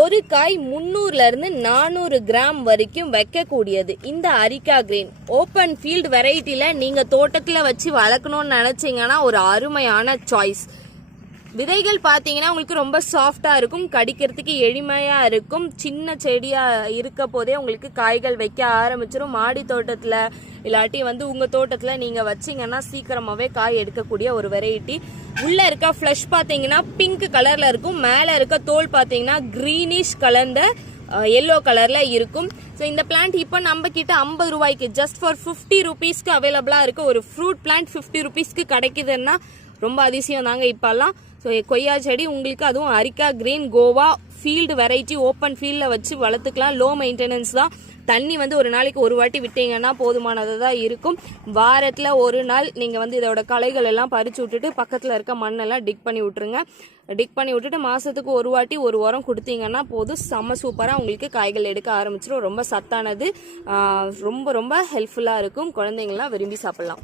ஒரு காய் முந்நூறுல இருந்து நானூறு கிராம் வரைக்கும் வைக்கக்கூடியது. இந்த அரிக்கா கிரீன். ஓப்பன் ஃபீல்டு வெரைட்டியில் நீங்கள் தோட்டத்தில் வச்சு வளர்க்கணும்னு நினச்சிங்கன்னா ஒரு அருமையான சாய்ஸ் விதைகள் பார்த்தீங்கன்னா உங்களுக்கு ரொம்ப சாஃப்டாக இருக்கும் கடிக்கிறதுக்கு எளிமையாக இருக்கும். சின்ன செடியாக இருக்க போதே உங்களுக்கு காய்கள் வைக்க ஆரம்பிச்சிடும் மாடி தோட்டத்தில் இல்லாட்டி வந்து உங்கள் தோட்டத்தில் நீங்கள் வச்சீங்கன்னா சீக்கிரமாகவே காய் எடுக்கக்கூடிய ஒரு வெரைட்டி உள்ளே இருக்க ஃப்ளஷ் பார்த்தீங்கன்னா பிங்க் கலரில் இருக்கும். மேலே இருக்க தோல் பார்த்தீங்கன்னா க்ரீனிஷ் கலர்ந்த எல்லோ கலரில் இருக்கும். ஸோ இந்த பிளான்ட் இப்போ நம்ம கிட்ட ஐம்பது ரூபாய்க்கு ஜஸ்ட் ஃபார் ஃபிஃப்டி ருபீஸ்க்கு அவைலபிளாக இருக்க ஒரு ஃப்ரூட் பிளான்ட் ஃபிஃப்டி ருபீஸ்க்கு கிடைக்குதுன்னா ரொம்ப அதிசயம் தாங்க இப்போல்லாம். ஸோ கொய்யா செடி உங்களுக்கு அதுவும் அரிக்கா கிரீன் கோவா ஃபீல்டு வெரைட்டி ஓப்பன் ஃபீல்டில் வச்சு வளர்த்துக்கலாம். லோ மெயின்டெனன்ஸ் தான். தண்ணி வந்து ஒரு நாளைக்கு ஒரு வாட்டி விட்டீங்கன்னா போதுமானதாக தான் இருக்கும். வாரத்தில் ஒரு நாள் நீங்கள் வந்து இதோட களைகள் எல்லாம் பறிச்சு விட்டுட்டு பக்கத்தில் இருக்க மண்ணெல்லாம் டிக் பண்ணி விட்டுருங்க. டிக் பண்ணி விட்டுட்டு மாதத்துக்கு ஒரு வாட்டி ஒரு உரம் கொடுத்தீங்கன்னா போதும். செம்ம சூப்பராக உங்களுக்கு காய்கள் எடுக்க ஆரம்பிச்சிடும் ரொம்ப சத்தானது. ரொம்ப ரொம்ப ஹெல்ப்ஃபுல்லாக இருக்கும். குழந்தைங்களாம் விரும்பி சாப்பிட்லாம்.